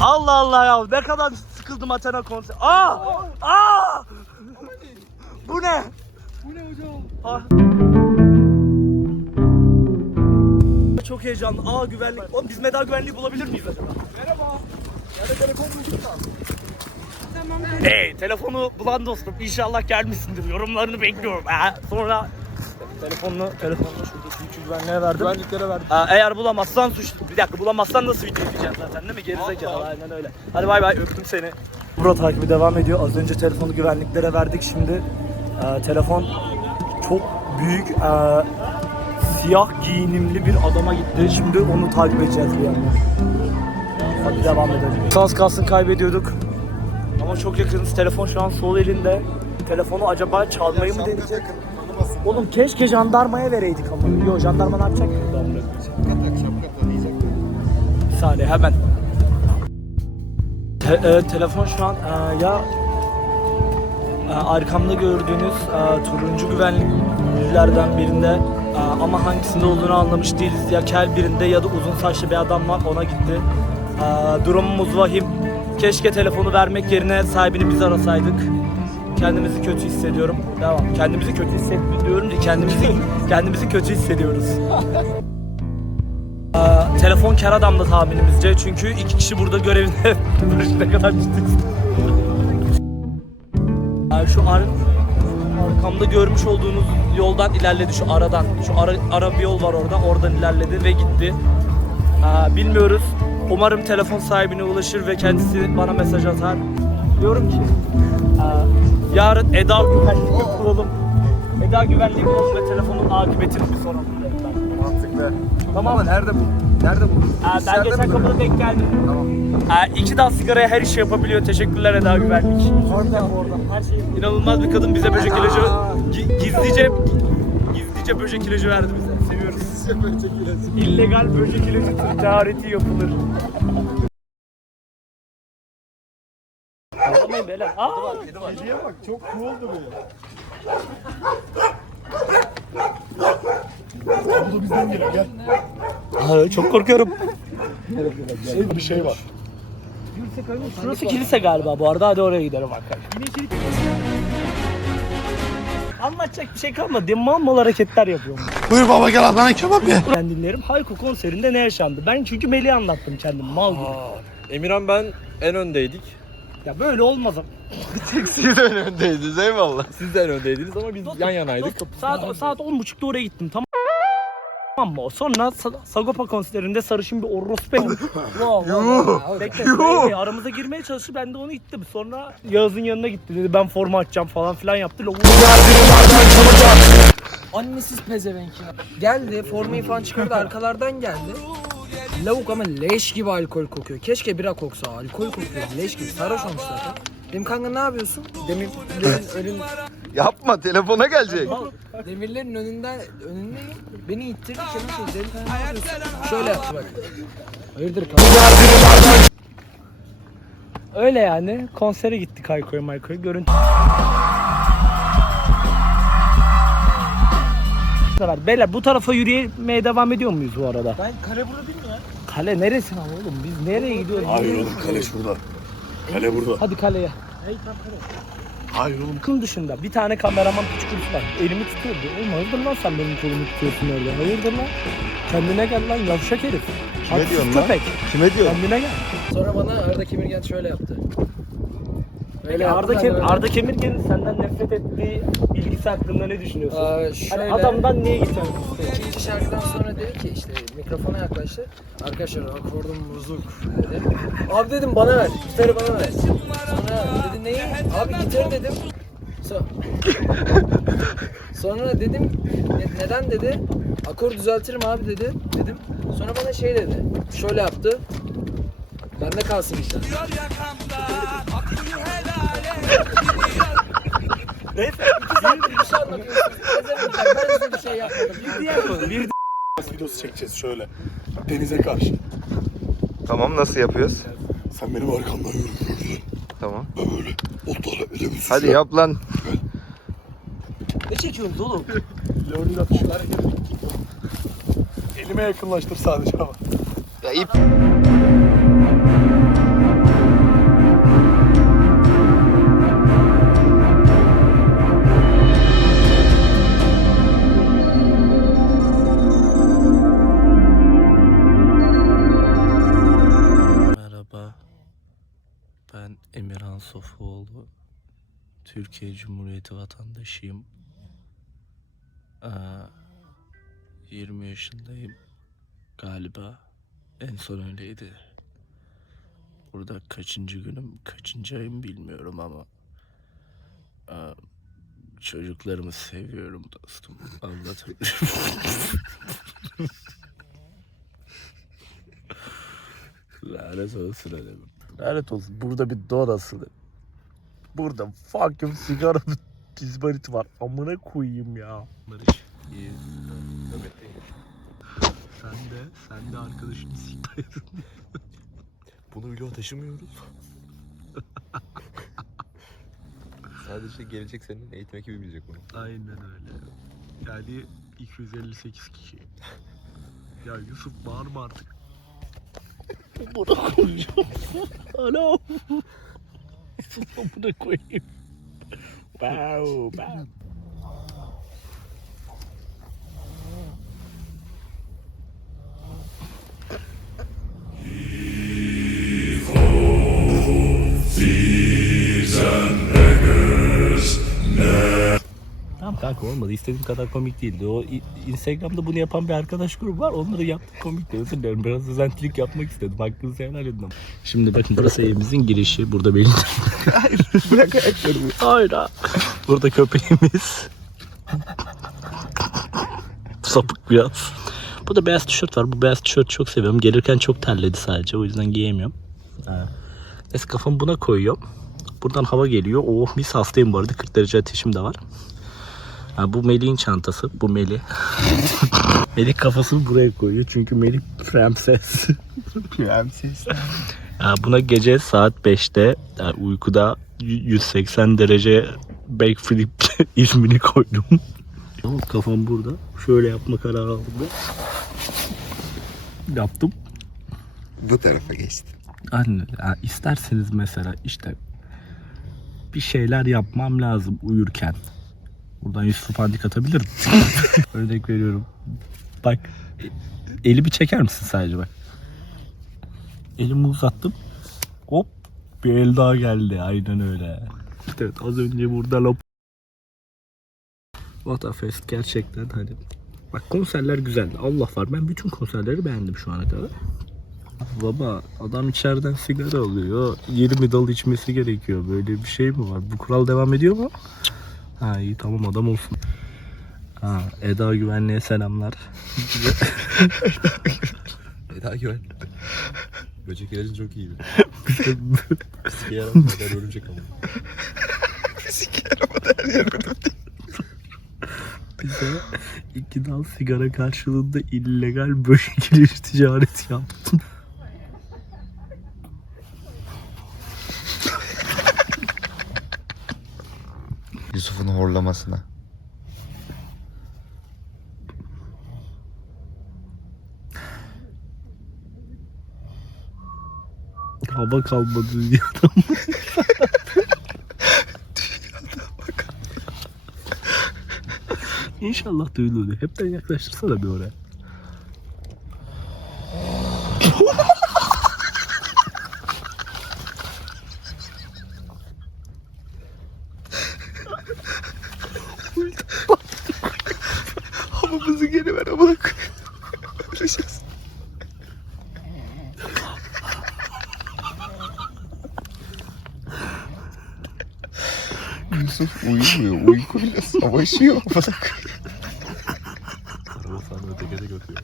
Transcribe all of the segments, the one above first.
Allah Allah ya ne kadar sıkıldım Athena konser. Aa! Aa! Bu ne? Bu ne hocam? Ah. Çok heyecanlı. Aa güvenlik. Oğlum biz meda güvenliği bulabilir miyiz acaba? Merhaba. Yerde telefon buldum da. Hey telefonu bulan dostum inşallah gelmişsindir. Yorumlarını bekliyorum. Ha, sonra telefonunu telefonunu şurada güvenliğe verdim. Güvenliklere verdim. Ha, eğer bulamazsan suç... Bir dakika bulamazsan nasıl video izleyeceğiz zaten değil mi? Gerizekalı aynen öyle. Hadi bay bay öptüm seni. Bro takibi devam ediyor. Az önce telefonu güvenliklere verdik. Şimdi e, telefon çok büyük e, siyah giyinimli bir adama gitti. Şimdi onu takip edeceğiz bir yandan. Hadi devam edelim. Sans kalsın kaybediyorduk. Ama çok yakınız. Telefon şu an sol elinde. Telefonu acaba çalmayı mı deneyecek? Oğlum keşke jandarmaya vereydik ama. Yok jandarma ne yapacak? ki? Bir saniye hemen. Te- e, telefon şu an e, ya e, arkamda gördüğünüz e, turuncu güvenliklerden birinde e, ama hangisinde olduğunu anlamış değiliz. Ya kel birinde ya da uzun saçlı bir adam var ona gitti. E, durumumuz vahim. Keşke telefonu vermek yerine sahibini biz arasaydık. Kendimizi kötü hissediyorum. Devam. Kendimizi kötü hissediyorum diye kendimizi kendimizi kötü hissediyoruz. Ee, telefon kar adamda tahminimizce çünkü iki kişi burada görevinde ne kadar ciddi. Ee, şu ar arkamda görmüş olduğunuz yoldan ilerledi şu aradan. Şu ara, ara bir yol var orada. Oradan ilerledi ve gitti. Ee, bilmiyoruz. Umarım telefon sahibine ulaşır ve kendisi bana mesaj atar. Diyorum ki yarın Eda güvenliği kuralım. Eda güvenliği kuralım ve telefonun akıbetini bir soralım. Mantıklı. Tamam. Ama nerede bu? Nerede bu? Aa, ben geçen kapıda denk geldim. Tamam. Aa, iki dal sigaraya her işi yapabiliyor. Teşekkürler Eda Güvenlik. Orada orada. Her şey. İnanılmaz bir kadın bize böcek ilacı gi- gizlice gizlice böcek ilacı verdi bize. Seviyoruz. Böyle çekilesin. İllegal böcek ilacı ticareti yapılır. Ağlamayın beyler. Aa, Hediye bak çok cool duruyor. Bu da bizden geliyor gel. Aa, çok korkuyorum. Şey, bir şey var. Şurası kilise galiba bu arada. Hadi oraya gidelim arkadaşlar. Anlatacak bir şey kalmadı. mi? Mal mal hareketler yapıyorum. Buyur baba gel ablana kebap ye. Ben dinlerim. Hayko konserinde ne yaşandı? Ben çünkü Melih'e anlattım kendim mal gibi. Emirhan ben en öndeydik. Ya böyle olmaz ama. Siz en öndeydiniz eyvallah. Siz de en öndeydiniz ama biz yan yanaydık. Dostum, saat, saat 10.30'da oraya gittim tamam Tamam mı? Sonra Sa- Sagopa konserinde sarışın bir orospu. Yuh. Bekle. bekle. Aramıza girmeye çalıştı. Ben de onu ittim. Sonra Yağız'ın yanına gitti. Dedi ben forma açacağım falan filan yaptı. Annesiz pezevenk ya. Geldi formayı falan çıkardı arkalardan geldi. Lavuk ama leş gibi alkol kokuyor. Keşke bira koksa. Alkol kokuyor. Leş gibi. Sarhoş olmuş zaten. Dedim kanka ne yapıyorsun? Demirlerin önün, Yapma telefona gelecek. demirlerin önünden önündeyim. Beni ittirdi kenara koydu. Dedim kanka ne yapıyorsun? Şöyle yaptı bak. Hayırdır kanka? Öyle yani. Konsere gittik Hayko'ya Mayko'ya. Görüntü. Beyler bu tarafa yürümeye devam ediyor muyuz bu arada? Ben kale burada değil mi ya? Kale neresi lan oğlum? Biz nereye gidiyoruz? Hayır oğlum kale şurada. Kale burada. Hadi kaleye. Hayır oğlum. Yakın dışında bir tane kameraman püçkürtü var. Elimi tutuyordu. Oğlum hayırdır lan sen benim kolumu tutuyorsun orada. Hayırdır lan? Kendine gel lan yavşak herif. Haksız diyorsun lan? köpek. Kime diyor? Kendine gel. Sonra bana Arda Kemirgen şöyle yaptı. Öyle Arda, Kem Arda Kemirgen'in senden nefret ettiği bilgisi hakkında ne düşünüyorsun? Aa, Hani şöyle, adamdan niye istiyorsun? İkinci şarkıdan sonra dedi ki işte mikrofona yaklaştı. Arkadaşlar akordum bozuk dedi. Abi dedim bana ver. Gitarı bana ver. Sonra dedi neyi? Abi gitarı dedim. So- Sonra dedim "Ne- neden dedi. Akor düzeltirim abi dedi. Dedim. Sonra bana şey dedi. Şöyle yaptı. Bende kalsın işte. Neyse. İki saattir bir şey anlatıyorsunuz. Ben size bir şey yapmadım. Diğer konu. Bir videosu çekeceğiz şöyle. Denize karşı. Tamam nasıl yapıyoruz? Sen benim arkamdan yürü. Tamam. Böyle. Otlara ele bir Hadi yap lan. ne çekiyorsunuz oğlum? Leonidas şunlar Elime yakınlaştır sadece ama. Ya ip. Sofuoğlu. Türkiye Cumhuriyeti vatandaşıyım. Ee, 20 yaşındayım galiba. En son öyleydi. Burada kaçıncı günüm, kaçıncı ayım bilmiyorum ama ee, çocuklarımı seviyorum dostum. Anlatabilirim. Lanet olsun öyle. Lanet olsun. Burada bir don asılı. Burada fucking sigara pizbarit var. Amına koyayım ya. Barış. iyi. Sen de, sen de arkadaşını siktaydın. Bunu bile taşımıyoruz. Sadece gelecek senin eğitim ekibi bilecek bunu. Aynen öyle. Yani 258 kişi. Ya Yusuf bağırma artık. Buna koyacağım. Alo. Buna koyayım. Wow, wow. Tamam kanka olmadı. İstediğim kadar komik değildi. O Instagram'da bunu yapan bir arkadaş grubu var. Onları yaptık komikti. Özür dilerim. Biraz özentilik yapmak istedim. Hakkınızı helal edin. Şimdi bakın burası evimizin girişi. Burada benim... Hayır. Bırak ayaklarımı. Hayır ha. Burada köpeğimiz. Sapık biraz. Burada beyaz tişört var. Bu beyaz tişört çok seviyorum. Gelirken çok terledi sadece. O yüzden giyemiyorum. Ha. Neyse kafamı buna koyuyorum. Buradan hava geliyor. Oh mis hastayım bu arada. 40 derece ateşim de var. Ha, bu Melih'in çantası. Bu Melih. Melih kafasını buraya koyuyor. Çünkü Melih prenses. Prenses. Ha, buna gece saat 5'te ha, uykuda y- 180 derece backflip ismini koydum. Kafam burada. Şöyle yapma kararı aldım. Yaptım. Bu tarafa geçti. Anne, ha, isterseniz mesela işte bir şeyler yapmam lazım uyurken. Buradan Yusuf Andik atabilirim. Örnek veriyorum. Bak. e- Eli bir çeker misin sadece bak. Elimi uzattım. Hop. Bir el daha geldi. Aynen öyle. Evet az önce burada lop. Waterfest gerçekten hani. Bak konserler güzeldi. Allah var. Ben bütün konserleri beğendim şu ana kadar. Baba adam içeriden sigara alıyor. 20 dal içmesi gerekiyor. Böyle bir şey mi var? Bu kural devam ediyor mu? Ha iyi tamam adam olsun. Ha Eda güvenliğe selamlar. Eda güven. Böcek ilacın çok iyi. Sike yaramadan örümcek ama. Bize iki dal sigara karşılığında illegal böcek ilacı ticareti yaptım. Yusuf'un horlamasına. Hava kalmadı dünyada. İnşallah duyulur. Hepten yaklaştırsana bir oraya. Havamızı geri ver ama. Öleceğiz. Yusuf uyumuyor. Uykuyla savaşıyor. Bak. Araba sana teke tek atıyor.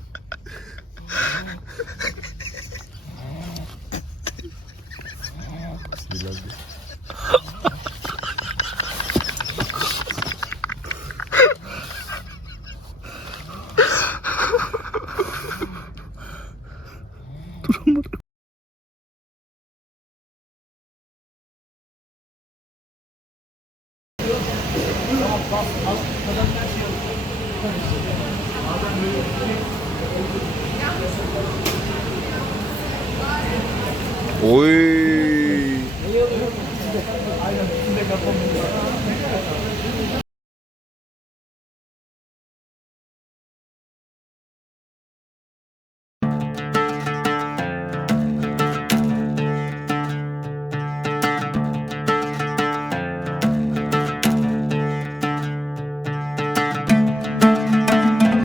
Sinirlendi. Oy.